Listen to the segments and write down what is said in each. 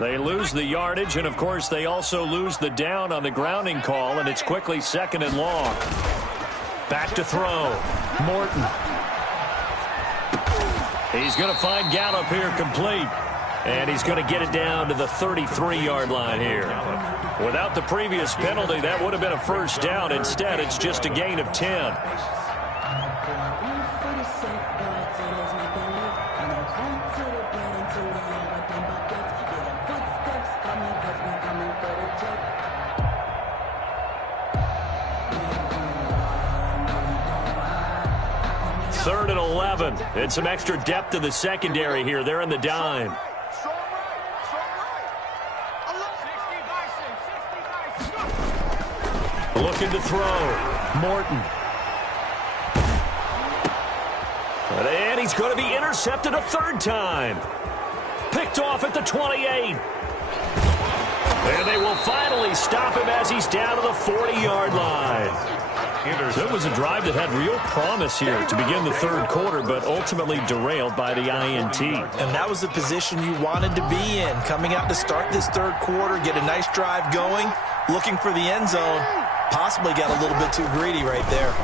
They lose the yardage, and, of course, they also lose the down on the grounding call, and it's quickly 2nd and long. Back to throw. Morton. He's going to find Gallup here complete. And he's going to get it down to the 33-yard line here. Without the previous penalty, that would have been a first down. Instead, it's just a gain of 10. Third and 11. And some extra depth in the secondary here. They're in the dime. Looking to throw. Morton. And he's going to be intercepted a third time. Picked off at the 28. And they will finally stop him as he's down to the 40-yard line. So it was a drive that had real promise here to begin the third quarter, but ultimately derailed by the INT. And that was the position you wanted to be in, coming out to start this third quarter, get a nice drive going, looking for the end zone. Possibly got a little bit too greedy right there.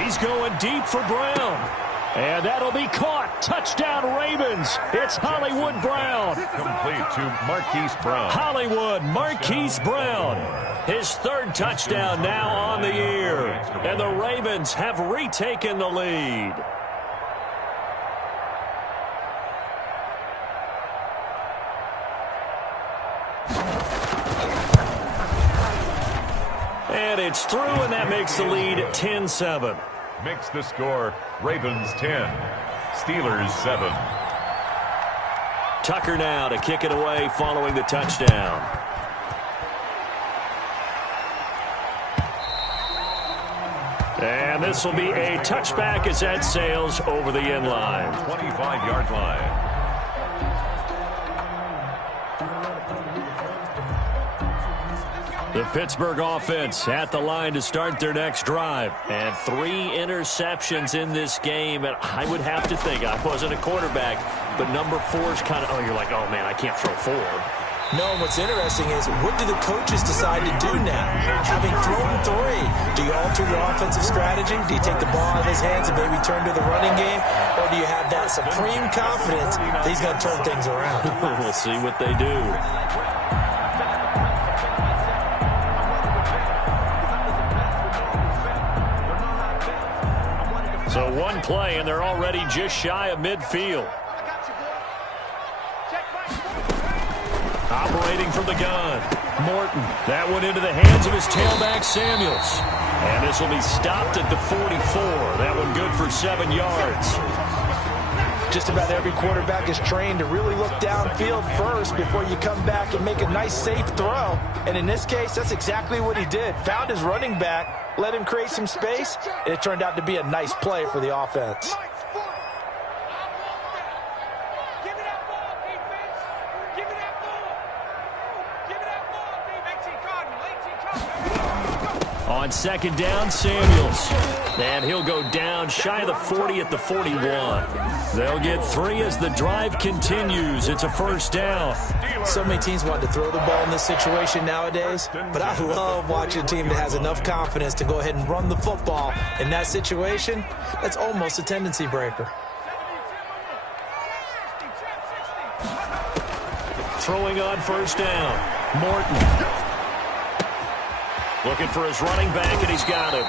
He's going deep for Brown. And that'll be caught. Touchdown, Ravens. It's Hollywood Brown. Complete to Marquise Brown. Hollywood Marquise Brown. His third touchdown now on the year. And the Ravens have retaken the lead. And it's through, and that makes the lead 10-7. Makes the score Ravens 10, Steelers 7. Tucker now to kick it away following the touchdown. And this will be a touchback as that sails over the end line. 25-yard line. The Pittsburgh offense at the line to start their next drive. And 3 interceptions in this game. And I would have to think, I wasn't a quarterback, but number 4 is kind of, oh, you're like, oh, man, I can't throw 4. No, and what's interesting is, what do the coaches decide to do now? Having thrown 3, do you alter your offensive strategy? Do you take the ball out of his hands and maybe turn to the running game? Or do you have that supreme confidence that he's going to turn things around? We'll see what they do. So one play, and they're already just shy of midfield. Operating from the gun. Morton. That one into the hands of his tailback, Samuels. And this will be stopped at the 44. That one good for 7 yards. Just about every quarterback is trained to really look downfield first before you come back and make a nice, safe throw. And in this case, that's exactly what he did. Found his running back, let him create some space, and it turned out to be a nice play for the offense. On second down, Samuels. And he'll go down shy of the 40 at the 41. They'll get 3 as the drive continues. It's a first down. So many teams want to throw the ball in this situation nowadays, but I love watching a team that has enough confidence to go ahead and run the football. In that situation, that's almost a tendency breaker. Throwing on first down, Morton. Looking for his running back, and he's got him.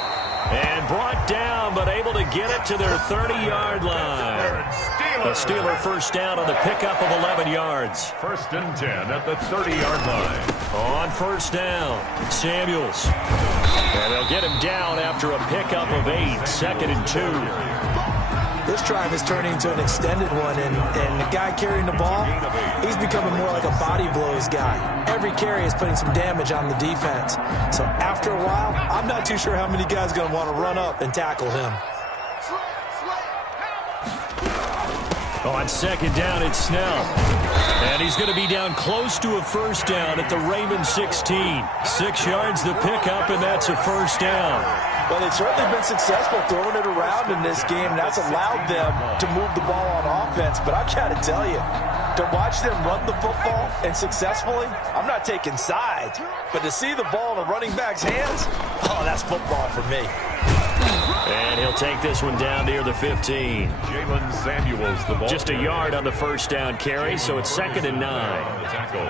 And brought down, but able to get it to their 30-yard line. A Steeler first down on the pickup of 11 yards. First and 10 at the 30-yard line. On first down, Samuels. And they'll get him down after a pickup of 8, 2nd and 2. This drive is turning into an extended one, and the guy carrying the ball, he's becoming more like a body blows guy. Every carry is putting some damage on the defense. So after a while, I'm not too sure how many guys are going to want to run up and tackle him. On second down, it's Snell. And he's going to be down close to a first down at the Ravens 16. 6 yards the pickup, and that's a first down. Well, they've certainly been successful throwing it around in this game. That's allowed them to move the ball on offense. But I've got to tell you, to watch them run the football and successfully, I'm not taking sides. But to see the ball in a running back's hands, oh, that's football for me. And he'll take this one down near the 15. Jalen Samuels, the ball. Just a yard on the first down carry, so it's 2nd and 9. Tackle.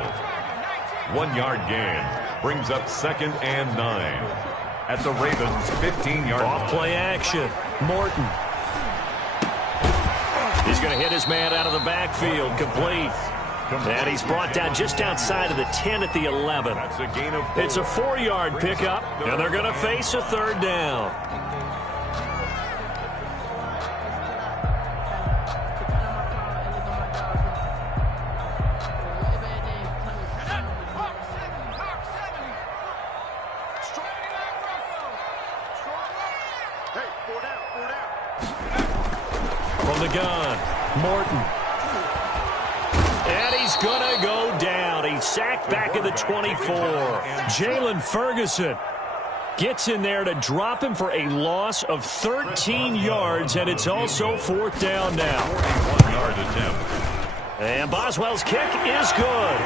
1 yard gain. Brings up 2nd and 9. At the Ravens' 15-yard line. Off play action. Morton. He's going to hit his man out of the backfield. Complete. And he's brought down just outside of the 10 at the 11. That's a gain of 4. It's a 4-yard pickup, and they're going to face a 3rd down. From the gun, Morton. And he's going to go down. He's sacked back at the 24. Jalen Ferguson gets in there to drop him for a loss of 13 yards, and it's also 4th down now. 41-yard attempt. And Boswell's kick is good.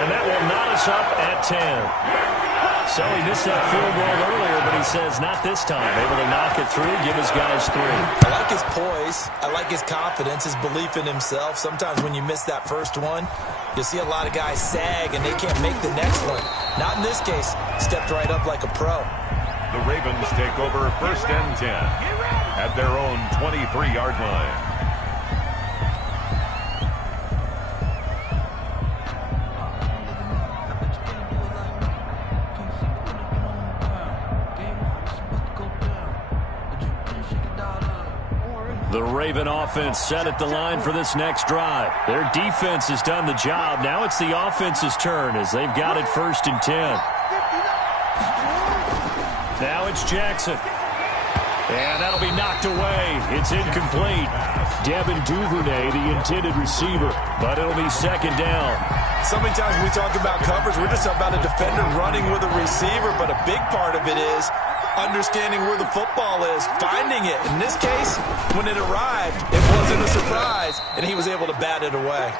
And that will knot us up at 10. So he missed that field goal earlier, but he says not this time. Able to knock it through, give his guys 3. I like his poise. I like his confidence, his belief in himself. Sometimes when you miss that first one, you'll see a lot of guys sag and they can't make the next one. Not in this case. Stepped right up like a pro. The Ravens take over 1st and 10 at their own 23-yard line. The Raven offense set at the line for this next drive. Their defense has done the job. Now it's the offense's turn as they've got it 1st and 10. Now it's Jackson. And that'll be knocked away. It's incomplete. Devin Duvernay, the intended receiver, but it'll be 2nd down. So many times when we talk about coverage, we're just about a defender running with a receiver, but a big part of it is understanding where the football is, finding it. In this case, when it arrived, it wasn't a surprise, and he was able to bat it away.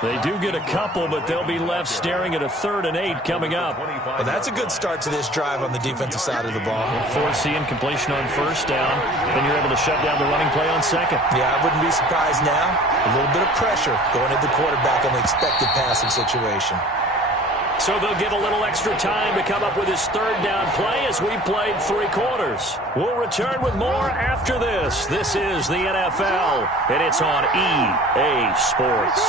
They do get a couple, but they'll be left staring at a 3rd and 8 coming up. Well, that's a good start to this drive on the defensive side of the ball. Force the incompletion on 1st down, then you're able to shut down the running play on 2nd. Yeah, I wouldn't be surprised now. A little bit of pressure going at the quarterback in the expected passing situation. So they'll get a little extra time to come up with his 3rd down play as we played 3 quarters. We'll return with more after this. This is the NFL, and it's on EA Sports.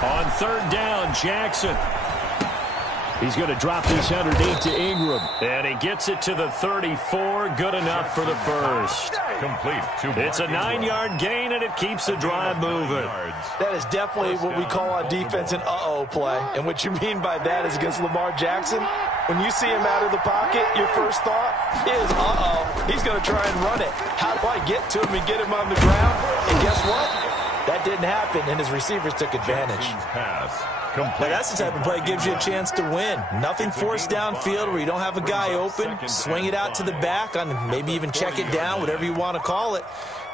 On 3rd down, Jackson. He's going to drop this underneath to Ingram. And he gets it to the 34. Good enough for the first. Complete. It's a 9-yard gain, and it keeps the drive moving. That is definitely what we call on defense an uh-oh play. And what you mean by that is against Lamar Jackson, when you see him out of the pocket, your first thought is, uh-oh, he's going to try and run it. How do I get to him and get him on the ground? And guess what? That didn't happen, and his receivers took advantage. Now, that's the type of play that gives you a chance to win. Nothing forced downfield where you don't have a guy open. Swing it out to the back, on maybe even check it down, whatever you want to call it.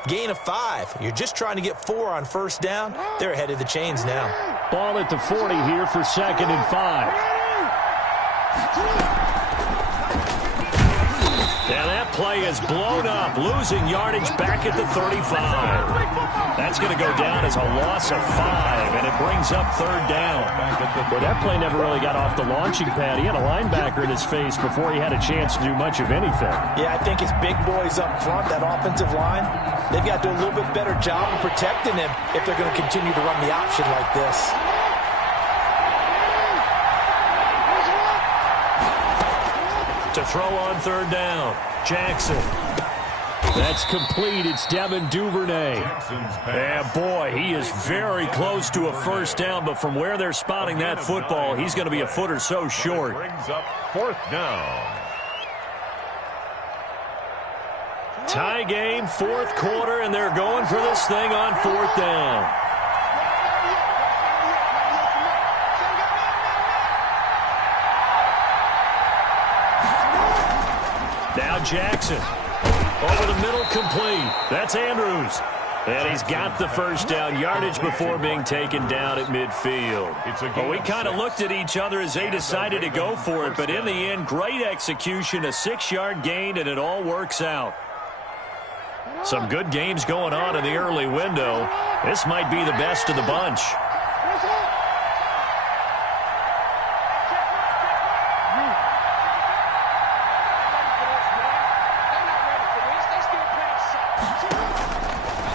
Gain of 5. You're just trying to get 4 on 1st down. They're ahead of the chains now. Ball at the 40 here for 2nd and 5. And that play is blown up, losing yardage back at the 35. That's going to go down as a loss of 5, and it brings up 3rd down. Well, that play never really got off the launching pad. He had a linebacker in his face before he had a chance to do much of anything. Yeah, I think his big boys up front, that offensive line, they've got to do a little bit better job of protecting him if they're going to continue to run the option like this. To throw on 3rd down, Jackson. That's complete. It's Devin Duvernay. And boy, he is very close to a 1st down, but from where they're spotting that football, he's going to be a foot or so short. Brings up 4th down. Tie game, fourth quarter, and they're going for this thing on fourth down. Now Jackson. Over the middle, complete. That's Andrews. And he's got the first down yardage before being taken down at midfield. Well, we kind of looked at each other as they decided to go for it, but in the end, great execution, a 6-yard gain, and it all works out. Some good games going on in the early window. This might be the best of the bunch.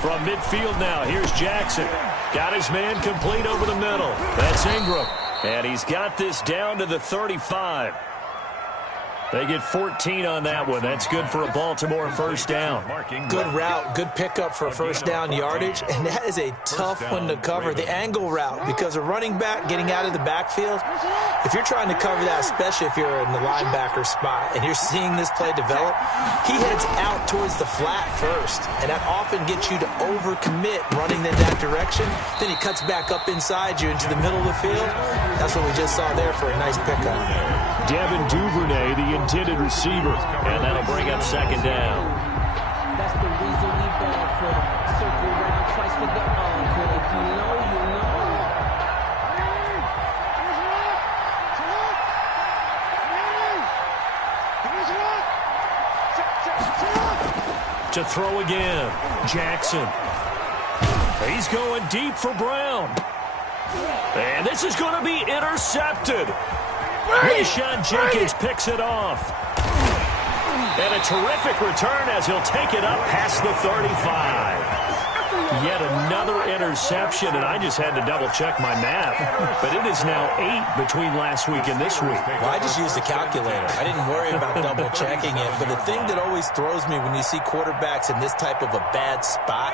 From midfield now, here's Jackson. Got his man complete over the middle. That's Ingram. And he's got this down to the 35. They get 14 on that one. That's good for a Baltimore first down. Good route, good pickup for first down yardage, and that is a tough one to cover, the angle route, because a running back getting out of the backfield, if you're trying to cover that, especially if you're in the linebacker spot and you're seeing this play develop, he heads out towards the flat first, and that often gets you to overcommit running in that direction. Then he cuts back up inside you into the middle of the field. That's what we just saw there for a nice pickup. Devin Duvernay, the intended receiver, and that'll bring up second down. That's the reason we ball for. Circle around twice for the encore. If you know, you know. To throw again, Jackson. He's going deep for Brown. And this is going to be intercepted. Rashawn Jenkins picks it off. And a terrific return as he'll take it up past the 35. Yet another interception, and I just had to double-check my math. But it is now 8 between last week and this week. Well, I just used a calculator. I didn't worry about double-checking it. But the thing that always throws me when you see quarterbacks in this type of a bad spot,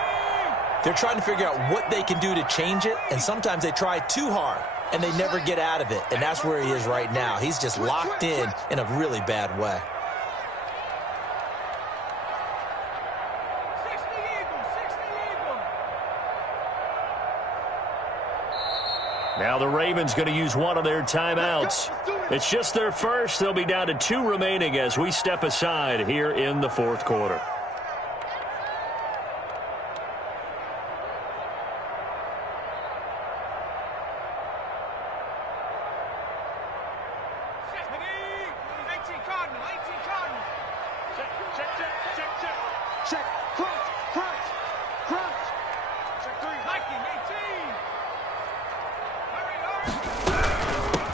they're trying to figure out what they can do to change it, and sometimes they try too hard, and they never get out of it. And that's where he is right now. He's just locked in a really bad way. Now the Ravens going to use one of their timeouts. It's just their first. They'll be down to 2 remaining as we step aside here in the fourth quarter.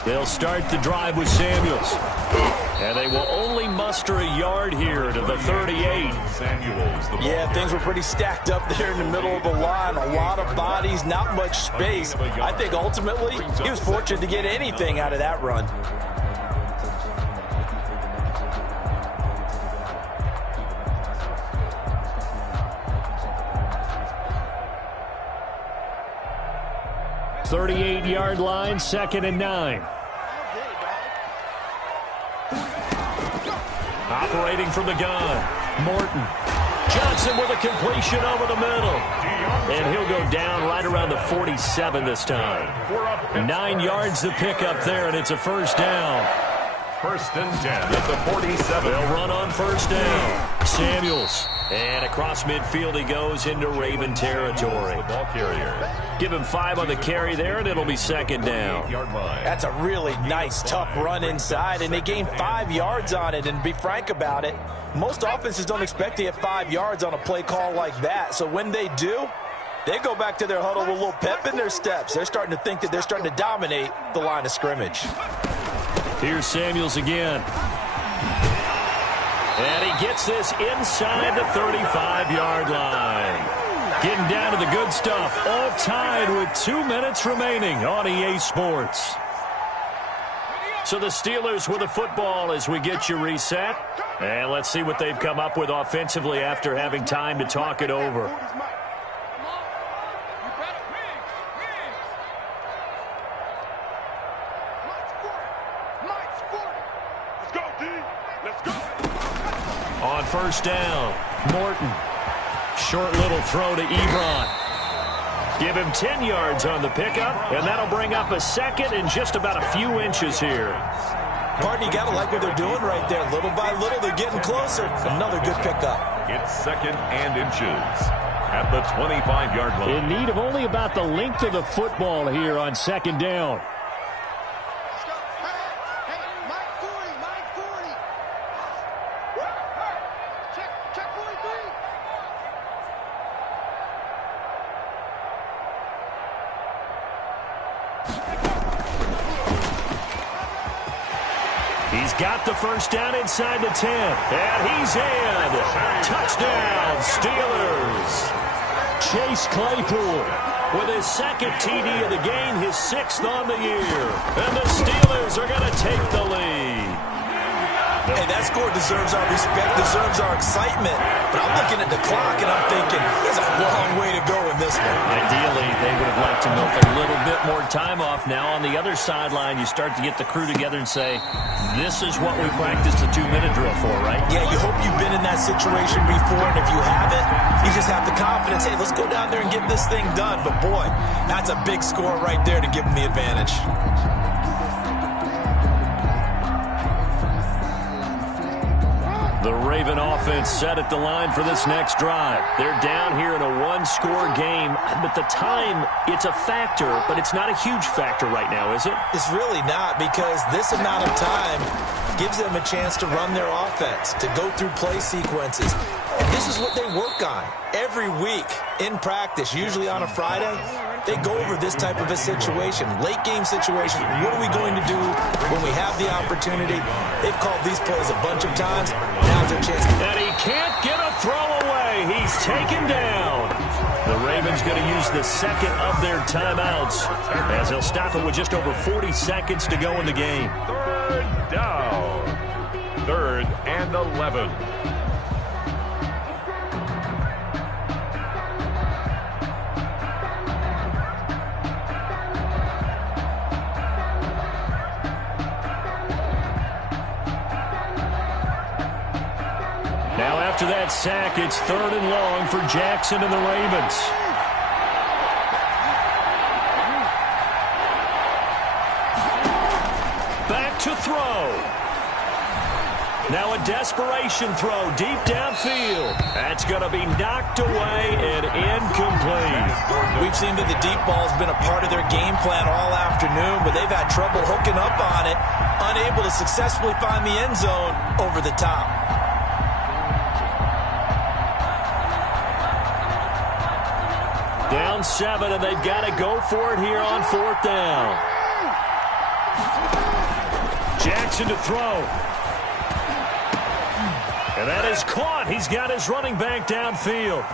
They'll start the drive with Samuels. And they will only muster a yard here to the 38. Yeah, things were pretty stacked up there in the middle of the line. A lot of bodies, not much space. I think ultimately he was fortunate to get anything out of that run. .38-yard line, 2nd and 9. Operating from the gun, Morton. Johnson with a completion over the middle. And he'll go down right around the 47 this time. 9 yards to pick up there, and it's a first down. 1st and 10 at the 47. They'll run on first down. Samuels. And across midfield he goes into Raven territory. Ball carrier. Give him 5 on the carry there, and it'll be 2nd down. That's a really nice, tough run inside, and they gained 5 yards on it. And to be frank about it, most offenses don't expect to get 5 yards on a play call like that. So when they do, they go back to their huddle with a little pep in their steps. They're starting to think that they're starting to dominate the line of scrimmage. Here's Samuels again. And he gets this inside the 35-yard line. Getting down to the good stuff. All tied with 2 minutes remaining on EA Sports. So the Steelers with the football as we get you reset. And let's see what they've come up with offensively after having time to talk it over. On first down, Morton. Short little throw to Ebron. Give him 10 yards on the pickup, and that'll bring up a second and just about a few inches here. Pardon, you got to like what they're doing right there. Little by little, they're getting closer. Another good pickup. It's second and inches at the 25-yard line. In need of only about the length of the football here on second down. He's got the first down inside the 10. And he's in. Touchdown, Steelers. Chase Claypool with his second TD of the game, his 6th on the year. And the Steelers are going to take the lead. Hey, that score deserves our respect, deserves our excitement. But I'm looking at the clock, and I'm thinking, there's a long way to go in this one. Ideally, they would have liked to milk a little bit more time off. Now, on the other sideline, you start to get the crew together and say, this is what we practiced the 2-minute drill for, right? Yeah, you hope you've been in that situation before, and if you haven't, you just have the confidence, hey, let's go down there and get this thing done. But, boy, that's a big score right there to give them the advantage. The Raven offense set at the line for this next drive. They're down here in a one-score game, but the time, it's a factor, but it's not a huge factor right now, is it? It's really not, because this amount of time gives them a chance to run their offense, to go through play sequences. And this is what they work on every week in practice, usually on a Friday. They go over this type of a situation, late game situation. What are we going to do when we have the opportunity? They've called these plays a bunch of times. Now's their chance. And he can't get a throw away. He's taken down. The Ravens going to use the second of their timeouts as they'll stop it with just over 40 seconds to go in the game. Third down. 3rd and 11. Now after that sack, it's 3rd and long for Jackson and the Ravens. Back to throw. Now a desperation throw deep downfield. That's going to be knocked away and incomplete. We've seen that the deep ball's been a part of their game plan all afternoon, but they've had trouble hooking up on it, unable to successfully find the end zone over the top. Down 7, and they've got to go for it here on 4th down. Jackson to throw. And that is caught. He's got his running back downfield.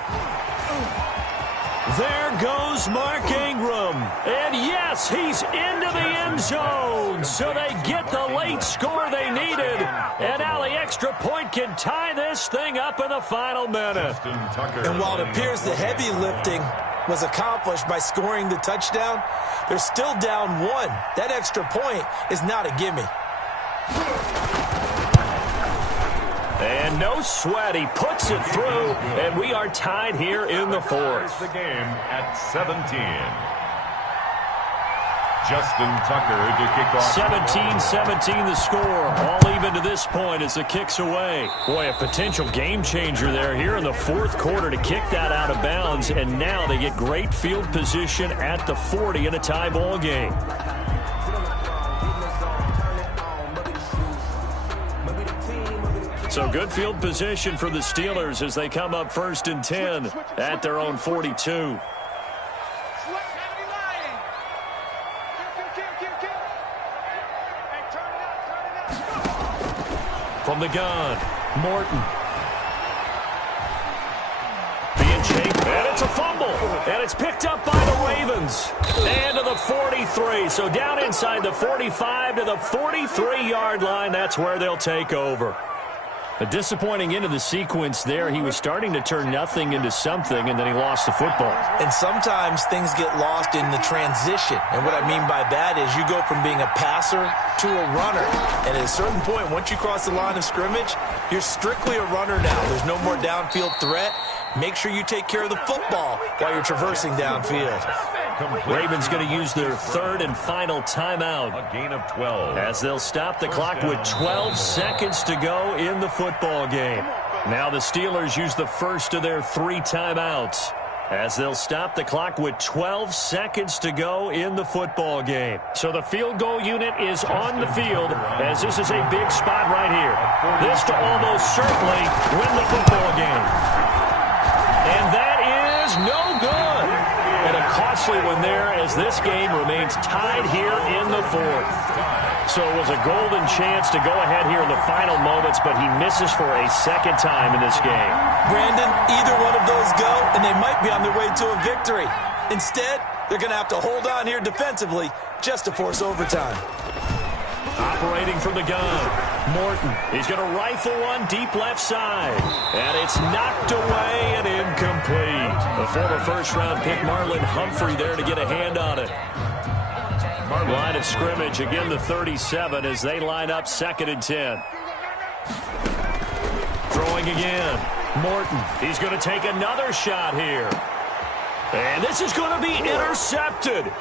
There goes Mark Ingram. And yes, he's into the end zone. So they get the late score they needed. And now the extra point can tie this thing up in the final minute. And while it appears the heavy lifting was accomplished by scoring the touchdown, they're still down 1. That extra point is not a gimme. And no sweat, he puts it through, and we are tied here in the 4th. The game at 17. Justin Tucker to kick off. 17-17 the score. All even to this point as the kick's away. Boy, a potential game changer there here in the 4th quarter to kick that out of bounds, and now they get great field position at the 40 in a tie ball game. So good field position for the Steelers as they come up 1st and 10 at their own 42. From the gun, Morton. Being chased, and it's a fumble. And it's picked up by the Ravens. And to the 43. So down inside the 45 to the 43-yard line. That's where they'll take over. A disappointing end of the sequence there. He was starting to turn nothing into something, and then he lost the football. And sometimes things get lost in the transition. And what I mean by that is you go from being a passer to a runner. And at a certain point, once you cross the line of scrimmage, you're strictly a runner now. There's no more downfield threat. Make sure you take care of the football while you're traversing downfield. Ravens going to use their third and final timeout. A gain of 12. As they'll stop the clock with 12 seconds to go in the football game. Now the Steelers use the first of their 3 timeouts. As they'll stop the clock with 12 seconds to go in the football game. So the field goal unit is on the field as this is a big spot right here. This to almost certainly win the football game. And that is no good. And a costly one there as this game remains tied here in the 4th. So it was a golden chance to go ahead here in the final moments, but he misses for a second time in this game. Brandon, either one of those go, and they might be on their way to a victory. Instead, they're going to have to hold on here defensively just to force overtime. Operating from the gun, Morton. He's going to rifle one deep left side. And it's knocked away and incomplete. The former first-round pick, Marlon Humphrey, there to get a hand on it. Line of scrimmage, again the 37 as they line up 2nd and 10. Throwing again. Morton. He's going to take another shot here. And this is going to be intercepted.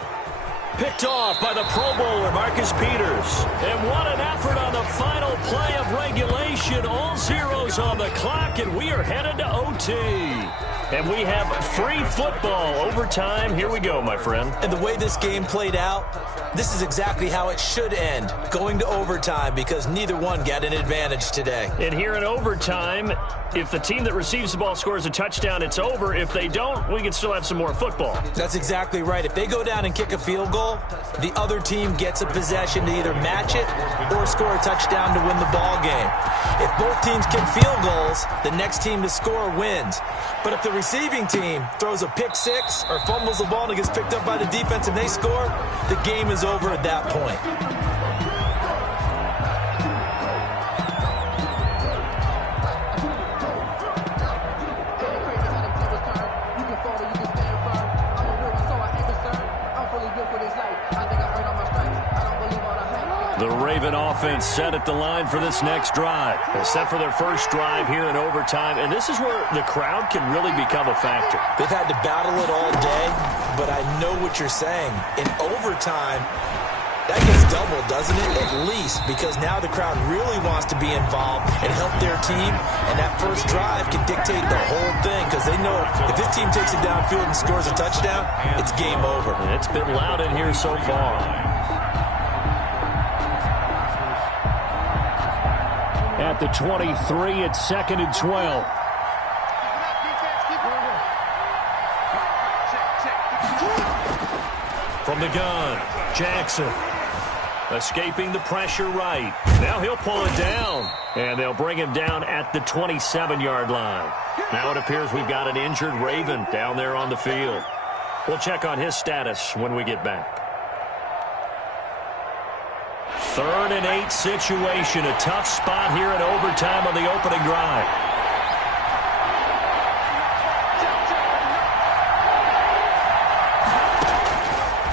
Picked off by the Pro Bowler, Marcus Peters. And what an effort on the final play of regulation. All zeros on the clock, and we are headed to OT. And we have free football overtime. Here we go, my friend. And the way this game played out, this is exactly how it should end, going to overtime, because neither one got an advantage today. And here in overtime, if the team that receives the ball scores a touchdown, it's over. If they don't, we can still have some more football. That's exactly right. If they go down and kick a field goal, the other team gets a possession to either match it or score a touchdown to win the ball game. If both teams kick field goals, the next team to score wins. But if the receiving team throws a pick six or fumbles the ball and it gets picked up by the defense and they score, the game is over at that point. The Raven offense set at the line for this next drive. They're set for their first drive here in overtime, and this is where the crowd can really become a factor. They've had to battle it all day, but I know what you're saying. In overtime, that gets doubled, doesn't it? At least, because now the crowd really wants to be involved and help their team, and that first drive can dictate the whole thing, because they know if this team takes it downfield and scores a touchdown, it's game over. And it's been loud in here so far. At the 23, it's 2nd and 12. From the gun, Jackson. Escaping the pressure right. Now he'll pull it down. And they'll bring him down at the 27-yard line. Now it appears we've got an injured Raven down there on the field. We'll check on his status when we get back. 3rd and 8 situation. A tough spot here in overtime on the opening drive.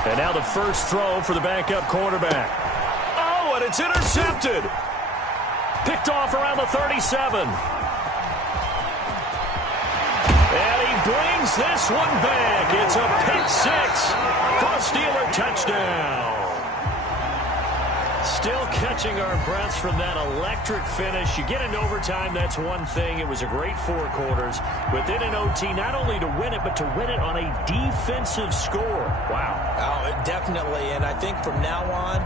And now the first throw for the backup quarterback. Oh, and it's intercepted. Picked off around the 37. And he brings this one back. It's a pick six for a Steeler touchdown. Still catching our breaths from that electric finish. You get into overtime, that's one thing. It was a great 4 quarters. But then in OT, not only to win it, but to win it on a defensive score. Wow. Oh, definitely. And I think from now on,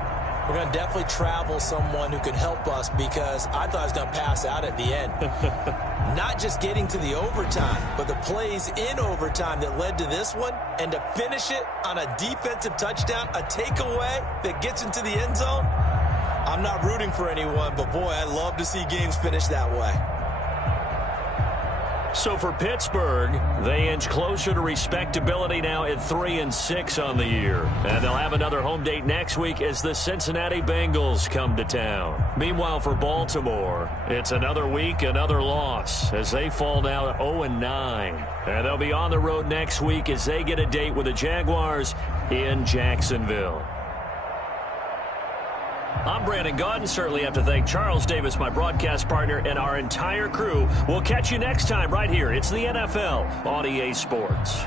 we're going to definitely travel someone who can help us, because I thought I was going to pass out at the end. Not just getting to the overtime, but the plays in overtime that led to this one, and to finish it on a defensive touchdown, a takeaway that gets into the end zone. I'm not rooting for anyone, but boy, I love to see games finish that way. So for Pittsburgh, they inch closer to respectability now at 3-6 on the year. And they'll have another home date next week as the Cincinnati Bengals come to town. Meanwhile, for Baltimore, it's another week, another loss as they fall now to 0-9. And they'll be on the road next week as they get a date with the Jaguars in Jacksonville. I'm Brandon Gaudin. Certainly have to thank Charles Davis, my broadcast partner, and our entire crew. We'll catch you next time right here. It's the NFL on EA Sports.